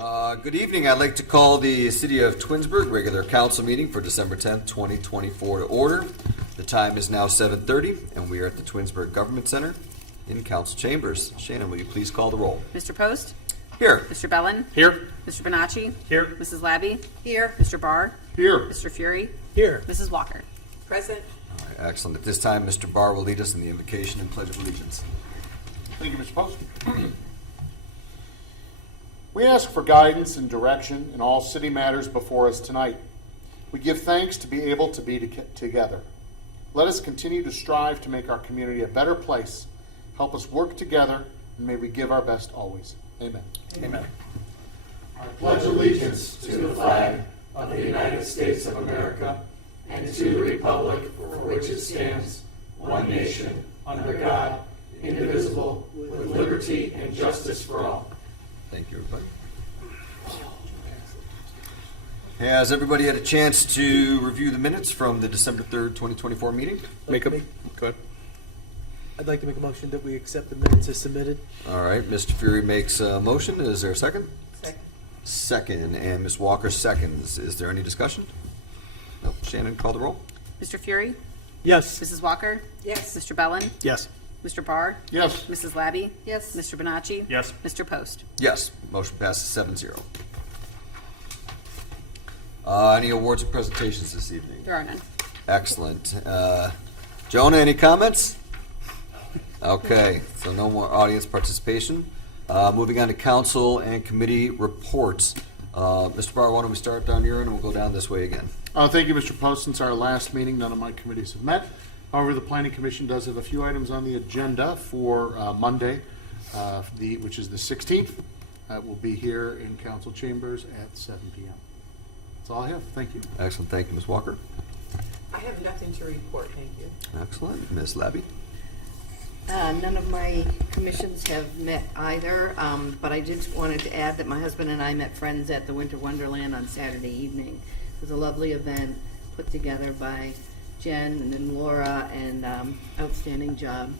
Good evening. I'd like to call the City of Twinsburg regular council meeting for December 10th, 2024 to order. The time is now 7:30, and we are at the Twinsburg Government Center in council chambers. Shannon, will you please call the roll? Mr. Post? Here. Mr. Bellin? Here. Mr. Bonacci? Here. Mrs. Labby? Here. Mr. Barr? Here. Mr. Fury? Here. Mrs. Walker? Present. All right, excellent. At this time, Mr. Barr will lead us in the invocation and pledge of allegiance. Thank you, Mr. Post. We ask for guidance and direction in all city matters before us tonight. We give thanks to be able to be together. Let us continue to strive to make our community a better place. Help us work together, and may we give our best always. Amen. Amen. I pledge allegiance to the flag of the United States of America and to the republic for which it stands, one nation, under God, indivisible, with liberty and justice for all. Thank you, everybody. Has everybody had a chance to review the minutes from the December 3rd, 2024 meeting? Go ahead. I'd like to make a motion that we accept the minutes as submitted. All right, Mr. Fury makes a motion. Is there a second? Second. Second, and Ms. Walker seconds. Is there any discussion? Nope. Shannon, call the roll. Mr. Fury? Yes. Mrs. Walker? Yes. Mr. Bellin? Yes. Mr. Barr? Yes. Mrs. Labby? Yes. Mr. Bonacci? Yes. Mr. Post? Yes, motion passes 7-0. Any awards or presentations this evening? There are none. Excellent. Jonah, any comments? Okay, so no more audience participation. Moving on to council and committee reports. Mr. Barr, why don't we start down here and we'll go down this way again. Thank you, Mr. Post. Since our last meeting, none of my committees have met. However, the Planning Commission does have a few items on the agenda for Monday, which is the 16th. We'll be here in council chambers at 7 p.m. That's all I have. Thank you. Excellent. Thank you, Ms. Walker. I have nothing to report, thank you. Excellent. Ms. Labby. None of my commissions have met either, but I just wanted to add that my husband and I met friends at the Winter Wonderland on Saturday evening. It was a lovely event put together by Jen and then Laura, and outstanding job.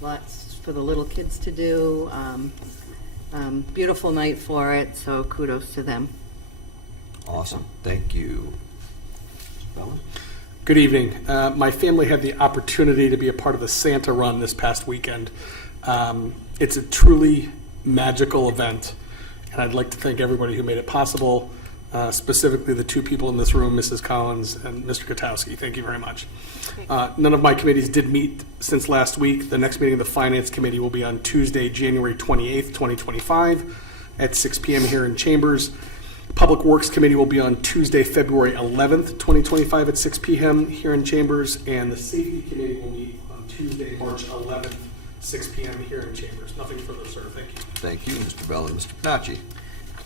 Lots for the little kids to do. Beautiful night for it, so kudos to them. Awesome. Thank you. Mr. Bellin? Good evening. My family had the opportunity to be a part of the Santa Run this past weekend. It's a truly magical event, and I'd like to thank everybody who made it possible, specifically the two people in this room, Mrs. Collins and Mr. Katowski. Thank you very much. None of my committees did meet since last week. The next meeting of the Finance Committee will be on Tuesday, January 28th, 2025 at 6 p.m. here in Chambers. Public Works Committee will be on Tuesday, February 11th, 2025 at 6 p.m. here in Chambers, and the Safety Committee will meet on Tuesday, March 11th, 6 p.m. here in Chambers. Nothing further, sir. Thank you. Thank you, Mr. Bellin. Mr. Bonacci.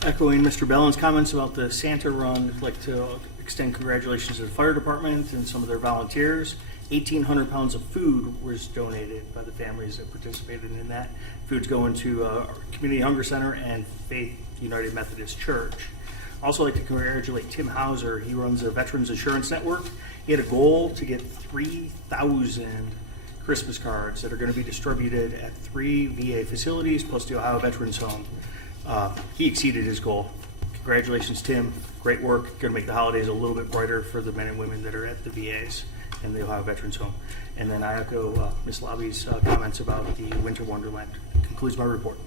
Echoing Mr. Bellin's comments about the Santa Run, I'd like to extend congratulations to the fire department and some of their volunteers. 1,800 pounds of food was donated by the families that participated in that. Food's going to our Community Hunger Center and Faith United Methodist Church. Also like to congratulate Tim Hauser. He runs a Veterans Insurance Network. He had a goal to get 3,000 Christmas cards that are going to be distributed at 3 VA facilities plus the Ohio Veterans Home. He exceeded his goal. Congratulations, Tim. Great work. Going to make the holidays a little bit brighter for the men and women that are at the VAs and the Ohio Veterans Home. And then I echo Ms. Labby's comments about the Winter Wonderland. That concludes my report.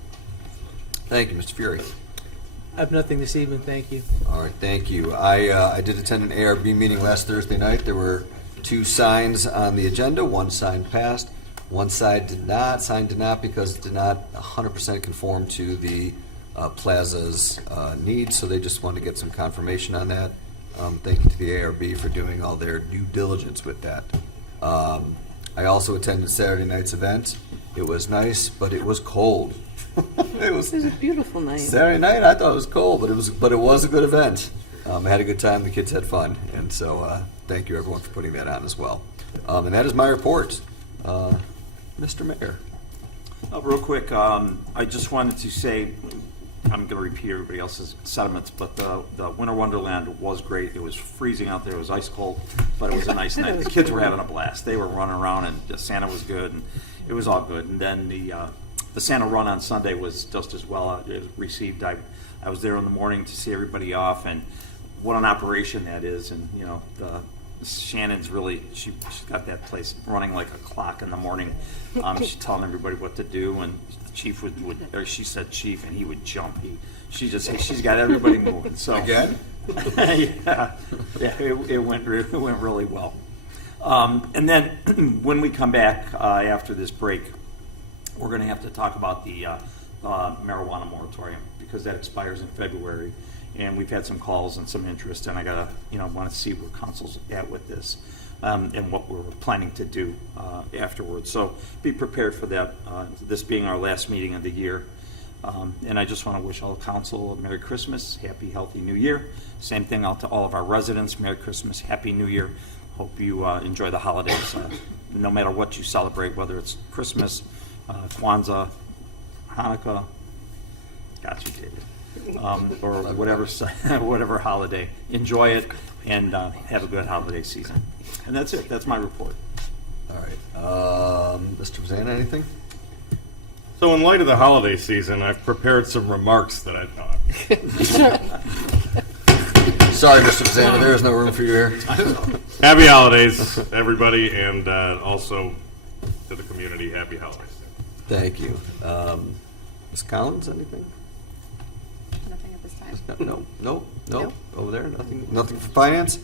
Thank you, Mr. Fury. I have nothing this evening, thank you. All right, thank you. I did attend an ARB meeting last Thursday night. There were 2 signs on the agenda. One sign passed. One side did not. Sign did not because it did not 100% conform to the plaza's needs, so they just wanted to get some confirmation on that. Thank you to the ARB for doing all their due diligence with that. I also attended Saturday night's event. It was nice, but it was cold. It was a beautiful night. Saturday night. I thought it was cold, but it was a good event. I had a good time. The kids had fun, and so thank you everyone for putting that on as well. And that is my report, Mr. Mayor. Real quick, I just wanted to say, I'm going to repeat everybody else's sentiments, but the Winter Wonderland was great. It was freezing out there. It was ice cold, but it was a nice night. The kids were having a blast. They were running around, and Santa was good, and it was all good. And then the the Santa run on Sunday was just as well received. I was there in the morning to see everybody off, and what an operation that is. And you know, Shannon's really she's got that place running like a clock in the morning. She's telling everybody what to do, and the chief would or she said chief, and he would jump. She's got everybody moving. So Again? yeah, it went really well. And then when we come back after this break, we're going to have to talk about the marijuana moratorium, because that expires in February, and we've had some calls and some interest, and I gotta want to see where council's at with this, and what we're planning to do afterwards. So be prepared for that. This being our last meeting of the year. And I just want to wish all council a Merry Christmas, Happy, Healthy New Year. Same thing out to all of our residents. Merry Christmas, Happy New Year. Hope you enjoy the holidays, no matter what you celebrate, whether it's Christmas, Kwanzaa, Hanukkah, got you, David, or whatever holiday. Enjoy it and have a good holiday season. And that's it. That's my report. All right. Mr. Vazana, anything? So in light of the holiday season, I've prepared some remarks that I thought. Sorry, Mr. Vazana, there is no room for you here. Happy holidays, everybody, and also to the community, happy holidays. Thank you. Ms. Collins, anything? Nothing at this time. No. Nope. Over there, nothing for finance.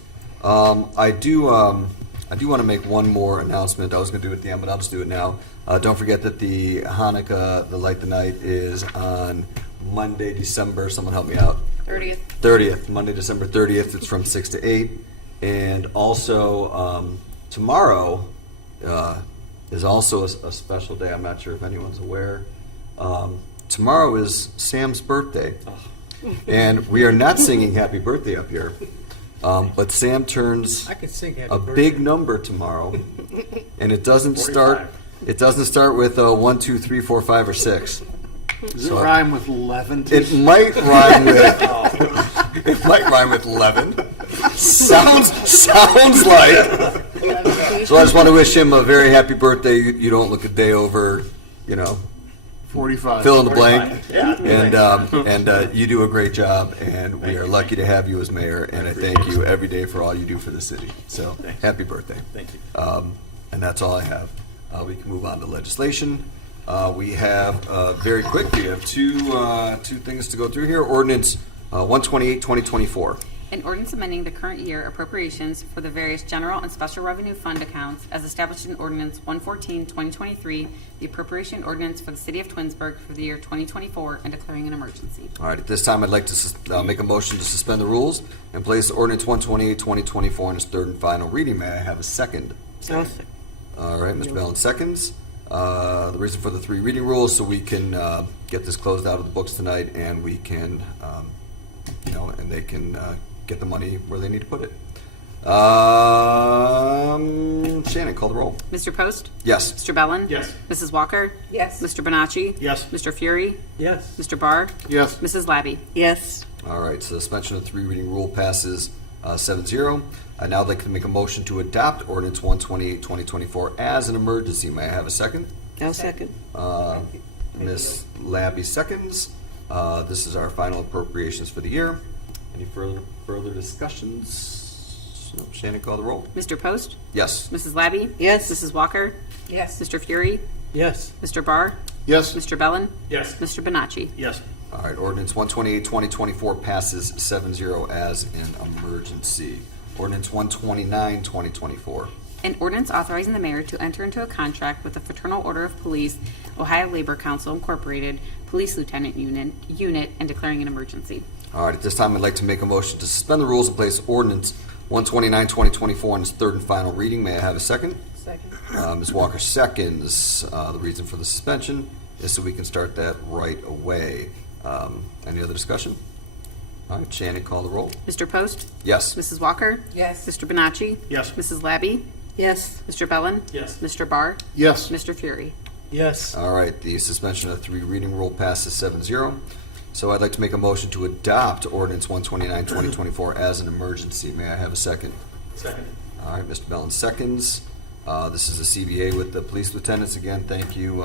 I do want to make one more announcement. I was going to do it at the end, but I'll just do it now. Don't forget that the Hanukkah, the Light the Night, is on Monday, December. Someone help me out. 30th, Monday, December 30th. It's from 6 to 8. And also tomorrow is also a special day. I'm not sure if anyone's aware. Tomorrow is Sam's birthday. And we are not singing happy birthday up here. But Sam turns a big number tomorrow. And it doesn't start with 1, 2, 3, 4, 5, or 6. Does it rhyme with 11? It might rhyme with. It might rhyme with 11. Sounds like. So I just want to wish him a very happy birthday. You don't look a day over, 45. fill in the blank. Yeah. And you do a great job, and we are lucky to have you as mayor. And I thank you every day for all you do for the city. So happy birthday. Thank you. And that's all I have. We can move on to legislation. We have very quick. We have two things to go through here. Ordinance 128, 2024. An ordinance amending the current year appropriations for the various general and special revenue fund accounts as established in Ordinance 114, 2023, the appropriation ordinance for the city of Twinsburg for the year 2024, and declaring an emergency. All right. At this time, I'd like to make a motion to suspend the rules and place Ordinance 128, 2024 on its third and final reading. May I have a second? All right, Mr. Bellin seconds. The reason for the 3 reading rules so we can get this closed out of the books tonight, and we can, and they can get the money where they need to put it. Shannon, call the roll. Mr. Post? Yes. Mr. Bellin? Yes. Mrs. Walker? Yes. Mr. Bonacci? Yes. Mr. Fury? Yes. Mr. Barr? Yes. Mrs. Labby? Yes. All right, so suspension of the 3 reading rule passes 7-0. I'd now like to make a motion to adopt Ordinance 128, 2024 as an emergency. May I have a second? I'll second. Ms. Labby seconds. This is our final appropriations for the year. Any further discussions? No. Shannon, call the roll. Mr. Post? Yes. Mrs. Labby? Yes. Mrs. Walker? Yes. Mr. Fury? Yes. Mr. Barr? Yes. Mr. Bellin? Yes. Mr. Bonacci? Yes. All right, Ordinance 128, 2024 passes 7-0 as an emergency. Ordinance 129, 2024. An ordinance authorizing the mayor to enter into a contract with the Fraternal Order of Police, Ohio Labor Council Incorporated, Police Lieutenant Unit, and declaring an emergency. All right, at this time, I'd like to make a motion to suspend the rules and place Ordinance 129, 2024 on its third and final reading. May I have a second? Second. Ms. Walker seconds. The reason for the suspension is so we can start that right away. Any other discussion? All right, Shannon, call the roll. Mr. Post? Yes. Mrs. Walker? Yes. Mr. Bonacci? Yes. Mrs. Labby? Yes. Mr. Bellin? Yes. Mr. Barr? Yes. Mr. Fury? Yes. All right, the suspension of the 3 reading rule passes 7-0. So I'd like to make a motion to adopt Ordinance 129, 2024 as an emergency. May I have a second? Second. All right, Mr. Bellin seconds. This is a CBA with the police lieutenants. Again, thank you,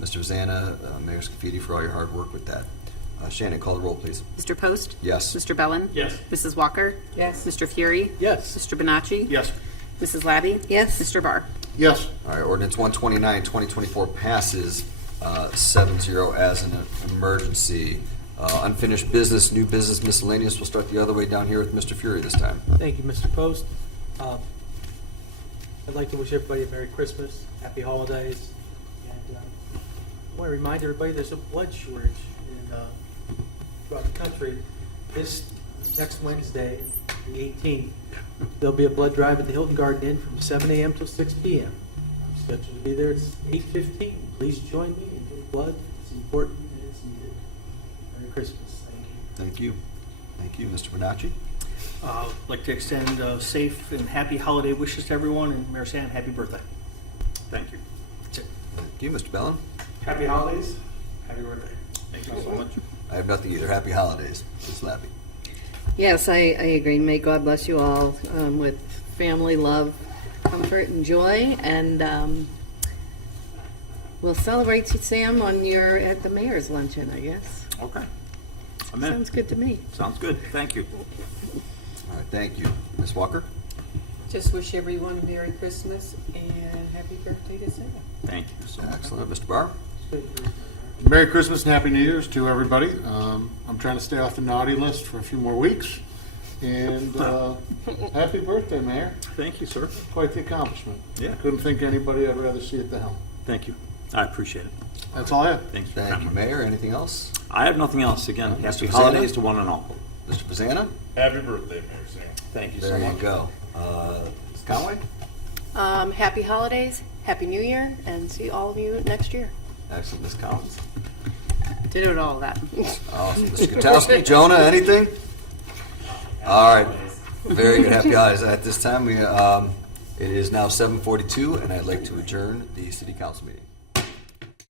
Mr. Zana, Mayor Scafidi, for all your hard work with that. Shannon, call the roll, please. Mr. Post? Yes. Mr. Bellin? Yes. Mrs. Walker? Yes. Mr. Fury? Yes. Mr. Bonacci? Yes. Mrs. Labby? Yes. Mr. Barr? Yes. All right, ordinance 129, 2024 passes 7-0 as an emergency. Unfinished business, new business, miscellaneous. We'll start the other way down here with Mr. Fury this time. Thank you, Mr. Post. I'd like to wish everybody a Merry Christmas, Happy Holidays, and I want to remind everybody there's a blood shortage throughout the country. This next Wednesday, the 18th, there'll be a blood drive at the Hilton Garden Inn from 7 a.m. till 6 p.m. I'm scheduled to be there. It's 8:15. Please join me and give blood. It's important and it's needed. Merry Christmas. Thank you. Thank you. Mr. Bonacci? I'd like to extend safe and happy holiday wishes to everyone, and Mayor Sam, happy birthday. Thank you. That's it. Thank you. Mr. Bellin? Happy holidays. Happy birthday. Thank you so much. I have nothing either. Happy holidays. Ms. Labby? Yes, I agree. May God bless you all with family, love, comfort, and joy. And we'll celebrate you, Sam, at the mayor's luncheon, I guess. Okay. I'm in. Sounds good to me. Sounds good. Thank you. All right, thank you. Ms. Walker? Just wish everyone a Merry Christmas and happy birthday to Sarah. Thank you so much. Excellent. Mr. Barr? Merry Christmas and Happy New Year's to everybody. I'm trying to stay off the naughty list for a few more weeks. And happy birthday, Mayor. Thank you, sir. Quite the accomplishment. Yeah. I couldn't think of anybody I'd rather see at the helm. Thank you. I appreciate it. That's all I have. Thanks for Thank you, coming. Mayor. Anything else? I have nothing else. Again, happy Mr. holidays Zana? to one and all. Mr. Pizzana? Happy birthday, Mayor Sam. Thank you so There much. you go. Ms. Conway? Happy holidays, Happy New Year, and see all of you next year. Excellent. Ms. Collins? Ditto to all of that. Awesome. Mr. Gutowski? Jonah, anything? All right. Very good. Happy holidays. At this time, it is now 7:42, and I'd like to adjourn the city council meeting.